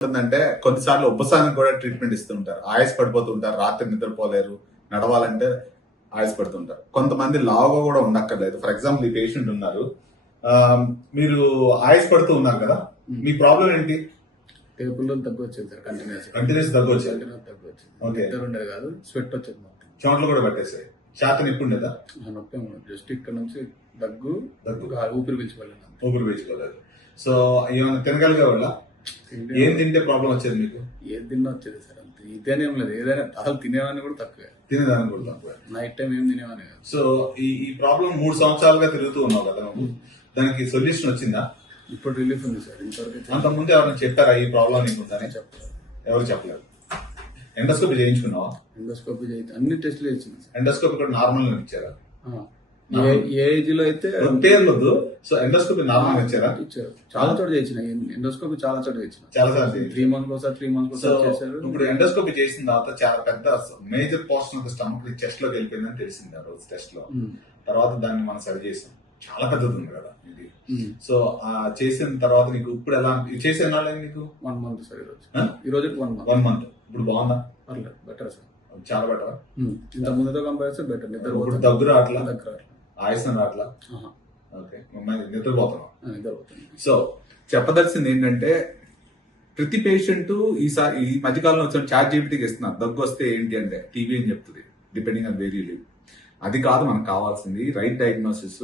ఉంటుందంటే కొన్నిసార్లు ఉపసానికి కూడా ట్రీట్మెంట్ ఇస్తుంటారు ఆయాస పడిపోతుంటారు రాత్రి నిద్రపోలేరు. నడవాలంటే ఆయాస పడుతుంటారు. కొంతమంది లావుగా కూడా ఉండక్కర్లేదు. ఫర్ ఎగ్జాంపుల్ ఈ పేషెంట్ ఉన్నారు. మీరు ఆయాస పడుతూ ఉన్నారు కదా? మీ ప్రాబ్లం ఏంటి? టేబుల్లో తగ్గు వచ్చింది సార్ కంటిన్యూస్ కంటిన్యూస్ దగ్గు వచ్చేది కంటిన్యూస్ తగ్గు వచ్చింది Okay. ఇద్దరు ఉండేది కాదు స్వెట్ వచ్చేది చెమటలు కూడా పట్టేసాయి శాతం ఎప్పుడు ఉండేదా? నొప్పి జస్ట్ ఇక్కడ నుంచి దగ్గు దగ్గు. ఊపిరి పీల్చుకోలేను అంతే. ఊపిరి పీల్చుకోలేదు. సో ఏమైనా తినగలిగే వాళ్ళ? ఏం తింటే ప్రాబ్లం వచ్చేది మీకు? ఏది తిన్నా వచ్చేది సార్ అంతే ఇదేనేం లేదు. ఏదైనా అసలు తినేవాడిని కూడా తక్కువే. తినేదానికి కూడా తక్కువ. నైట్ టైం ఏం తినేవాడిని కాదు. సో ఈ ఈ ప్రాబ్లం మూడు సంవత్సరాలుగా తిరుగుతూ ఉన్నావు కదా నువ్వు. దానికి సొల్యూషన్ వచ్చిందా? ఇప్పుడు రిలీఫ్ ఉంది సార్ ఇంతవరకు అంత ముందు ఎవరైనా చెప్పారా ఈ ప్రాబ్లం నీకు ఉందని చెప్పలేదు. ఎవరు చెప్పలేదు? ఎండోస్కోపీ చేయించుకున్నావా? ఎండోస్కోపీ చేయి అన్ని టెస్టులు సార్. ఎండోస్కోపీ కూడా నార్మల్ ఇచ్చారా. ఏ- ఏజ్లో అయితే పేర్లు వద్దు. సో ఎండోస్కోపీ నార్మల్ ఇచ్చారా? ఇచ్చారు. చాలా చోట చేసిన ఎండోస్కోపీ చాలా చోట చేసిన చాలా సార్లు త్రీ మంత్స్ ఒకసారి త్రీ మంత్స్ ఒకసారి చేశారు. ఇప్పుడు ఎండోస్కోపీ చేసిన తర్వాత చాలా పెద్ద మేజర్ పోర్షన్ ఆఫ్ స్టమక్ చెస్ట్లోకి వెళ్ళిపోయిందని తెలిసింది ఆ రోజు టెస్ట్లో. తర్వాత దాన్ని మనం సరి చేసాం. చాలా పెద్దది ఉంది కదా ఇది. సో ఆ చేసిన తర్వాత నీకు ఇప్పుడు ఎలా చేసే నాళ్ళు నీకు? వన్ మంత్ సార్ ఈరోజు? ఈ రోజు వన్ మంత్. One month. ఇప్పుడు బాగుందా? పర్లేదు. Better sir. చాలా బెటర్? ఇంత ముందుతో కంపేర్ చేస్తే బెటర్ నిద్ర ఇప్పుడు పోతుంది. దగ్గు రావట్లా? దగ్గర రావట్లా. ఆయాసం రావట్లా ఆహా. ఓకే మమ్మల్ని నిద్రపోతున్నాం. సో చెప్పదలసింది ఏంటంటే ప్రతి పేషెంట్ ఈసారి ఈ మధ్యకాలంలో వచ్చిన చాట్ జీపీటీకి ఇస్తున్నారు దగ్గు వస్తే ఏంటి అంటే టీవీ అని చెప్తుంది డిపెండింగ్ ఆన్ వేరీ లివ్. అది కాదు మనకు కావాల్సింది రైట్ డయాగ్నోసిస్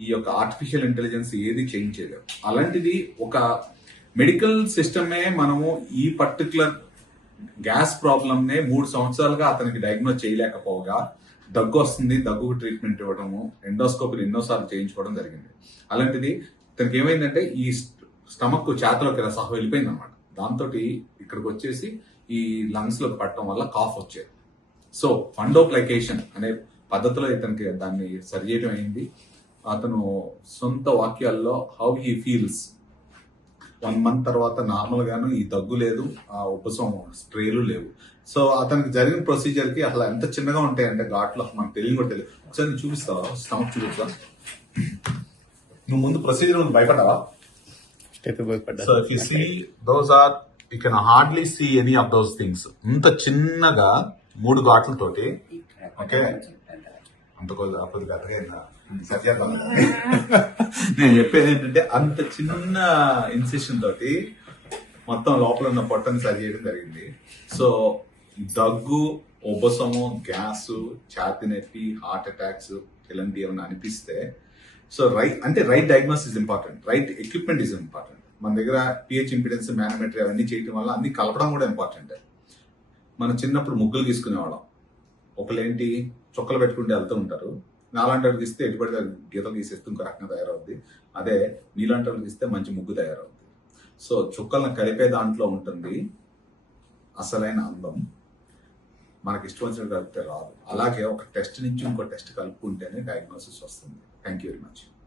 ఈ యొక్క ఆర్టిఫిషియల్ ఇంటెలిజెన్స్ ఏది చేంజ్ చేయలేము అలాంటిది ఒక మెడికల్ సిస్టమే మనము ఈ పర్టికులర్ గ్యాస్ ప్రాబ్లంనే మూడు సంవత్సరాలుగా అతనికి డయాగ్నోస్ చేయలేకపోగా దగ్గు వస్తుంది దగ్గుకు ట్రీట్మెంట్ ఇవ్వడము ఎండోస్కోపీని ఎన్నోసార్లు చేయించుకోవడం జరిగింది. అలాంటిది తనకి ఏమైందంటే ఈ స్టమక్ చేతలోకి ఇలా సహా వెళ్ళిపోయింది అనమాట దాంతో ఇక్కడికి వచ్చేసి ఈ లంగ్స్లోకి పట్టడం వల్ల కాఫ్ వచ్చేది. సో ఫండోప్లైకేషన్ అనే పద్ధతిలో ఇతనికి దాన్ని సరి చేయడం అయింది. అతను సొంత వాక్యాల్లో how he feels one month తర్వాత నార్మల్ గాను ఈ దగ్గు లేదు ఆ ఉపశమం స్ప్రేలు లేవు. సో అతనికి జరిగిన ప్రొసీజర్కి అసలు ఎంత చిన్నగా ఉంటాయంటే ఘాట్లు అసలు మనకు తెలియదు కూడా తెలియదు. ఒకసారి నేను చూపిస్తావా? స్టమక్ చూపిస్తా. నువ్వు ముందు ప్రొసీజర్ ముందు భయపడ్డావా? So if you see those are you can hardly see any of those things ఇంత చిన్నగా మూడు ఘాట్లతోటి ఓకే అంత కొద్ది కొద్దిగా అర్థమైందా సత్యార్థం. నేను చెప్పేది ఏంటంటే అంత చిన్న ఇన్సిషన్ తోటి మొత్తం లోపల ఉన్న పొట్టని సరి చేయడం జరిగింది. సో దగ్గు ఉబసము గ్యాస్ ఛాతి నొప్పి హార్ట్ అటాక్స్ ఇలాంటివి ఏమైనా అనిపిస్తే సో రైట్ అంటే right diagnosis is important right equipment is important మన దగ్గర పిహెచ్ ఇంపిడెన్స్ మ్యానమెట్రీ అవన్నీ చేయడం వల్ల అన్ని కలపడం కూడా ఇంపార్టెంట్ మనం చిన్నప్పుడు ముగ్గులు తీసుకునేవాళ్ళం ఒకళ్ళేంటి? చొక్కలు పెట్టుకుంటే వెళ్తూ ఉంటారు. నాలాంటి తీస్తే ఎటుబడి ఎటుపడితే గీతలు తీసేస్తే ఇంకో రకంగా తయారవుద్ది. అదే నీలాంటి తీస్తే మంచి ముగ్గు తయారవుద్ది. సో చుక్కలను కలిపే దాంట్లో ఉంటుంది అసలైన అందం. మనకి ఇష్టం వచ్చినట్టు కలిపితే రాదు. అలాగే ఒక టెస్ట్ నుంచి ఇంకో టెస్ట్ కలుపుకుంటేనే డయాగ్నోసిస్ వస్తుంది. Thank you very much